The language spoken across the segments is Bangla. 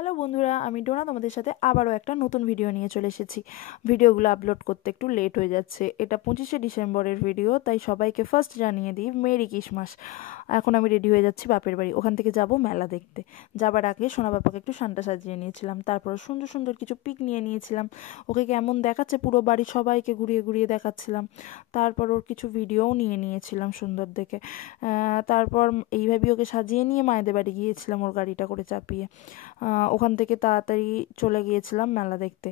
হ্যালো বন্ধুরা, আমি ডোনা তোমাদের সাথে আবারও একটা নতুন ভিডিও নিয়ে চলে এসেছি। ভিডিওগুলো আপলোড করতে একটু লেট হয়ে যাচ্ছে। এটা 25শে ডিসেম্বরের ভিডিও, তাই সবাইকে ফার্স্ট জানিয়ে দিই মেরি ক্রিসমাস। এখন আমি রেডি হয়ে যাচ্ছি বাপের বাড়ি, ওখান থেকে যাব মেলা দেখতে। যাবার আগে সোনা বাবাকে একটু সান্টা সাজিয়ে নিয়েছিলাম, তারপর সুন্দর সুন্দর কিছু পিক নিয়ে নিয়েছিলাম। ওকে কেমন দেখাচ্ছে পুরো বাড়ি সবাইকে ঘুরিয়ে ঘুরিয়ে দেখাচ্ছিলাম। তারপর ওর কিছু ভিডিওও নিয়ে নিয়েছিলাম সুন্দর দেখে। তারপর এইভাবেই ওকে সাজিয়ে নিয়ে মায়েদের বাড়ি গিয়েছিলাম ওর গাড়িটা করে চাপিয়ে। ওখান থেকে তাড়াতাড়ি চলে গিয়েছিলাম মেলা দেখতে।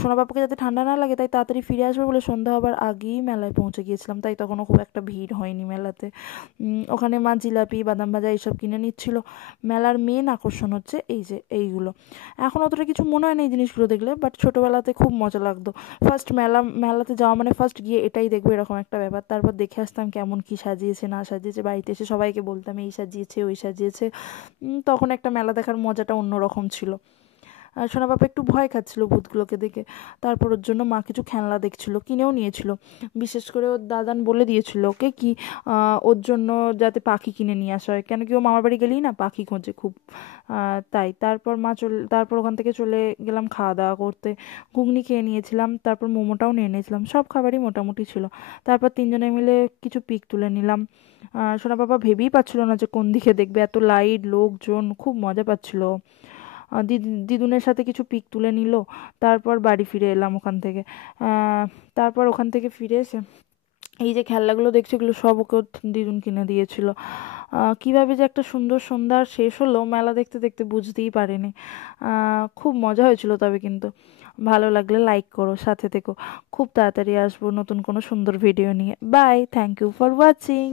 সোনা বাবাকে যাতে ঠান্ডা না লাগে তাই তাড়াতাড়ি ফিরে আসবে বলে সন্ধ্যা হবার আগেই মেলায় পৌঁছে গিয়েছিলাম, তাই তখনও খুব একটা ভিড় হয়নি মেলাতে। ওখানে মা জিলাপি বাদাম ভাজা এইসব কিনে নিচ্ছিল। মেলার মেন আকর্ষণ হচ্ছে এই যে এইগুলো। এখন অতটা কিছু মনে হয় না এই জিনিসগুলো দেখলে, বাট ছোটোবেলাতে খুব মজা লাগতো। ফার্স্ট মেলাতে যাওয়া মানে ফার্স্ট গিয়ে এটাই দেখবো এরকম একটা ব্যাপার। তারপর দেখে আসতাম কেমন কী সাজিয়েছে না সাজিয়েছে, বাড়িতে এসে সবাইকে বলতাম এই সাজিয়েছে ওই সাজিয়েছে। তখন একটা মেলা দেখার মজাটা অন্যরকম ছিল। সোনা বাবা একটু ভয় খাচ্ছিল ভূতগুলোকে দেখে। তারপর ওর জন্য মা কিছু খেলনা দেখছিল, কিনেও নিয়েছিল। বিশেষ করে ওর দাদান বলে দিয়েছিল ওকে কি ওর জন্য যাতে পাখি কিনে নিয়ে আসা হয়, কেন কি ও মামার বাড়ি গেলেই না পাখি খোঁজে খুব। তাই তারপর ওখান থেকে চলে গেলাম খাওয়া দাওয়া করতে। ঘুগনি খেয়ে নিয়েছিলাম, তারপর মোমোটাও নিয়ে নিয়েছিলাম, সব খাবারই মোটামুটি ছিল। তারপর তিনজনে মিলে কিছু পিক তুলে নিলাম। সোনা বাবা ভেবেই পাচ্ছিল না যে কোন দিকে দেখবে, এত লাইট লোকজন, খুব মজা পাচ্ছিল। দিদুনের সাথে কিছু পিক তুলে নিল। তারপর বাড়ি ফিরে এলাম ওখান থেকে। তারপর ওখান থেকে ফিরে এসে এই যে খেলনাগুলো দেখছি এগুলো সব ওকে দিদুন কিনে দিয়েছিল। কীভাবে যে একটা সুন্দর সন্ধ্যা শেষ হলো মেলা দেখতে দেখতে বুঝতেই পারিনি। খুব মজা হয়েছিল তবে, কিন্তু ভালো লাগলে লাইক করো, সাথে থেকো। খুব তাড়াতাড়ি আসবো নতুন কোনো সুন্দর ভিডিও নিয়ে। Bye, thank you for watching.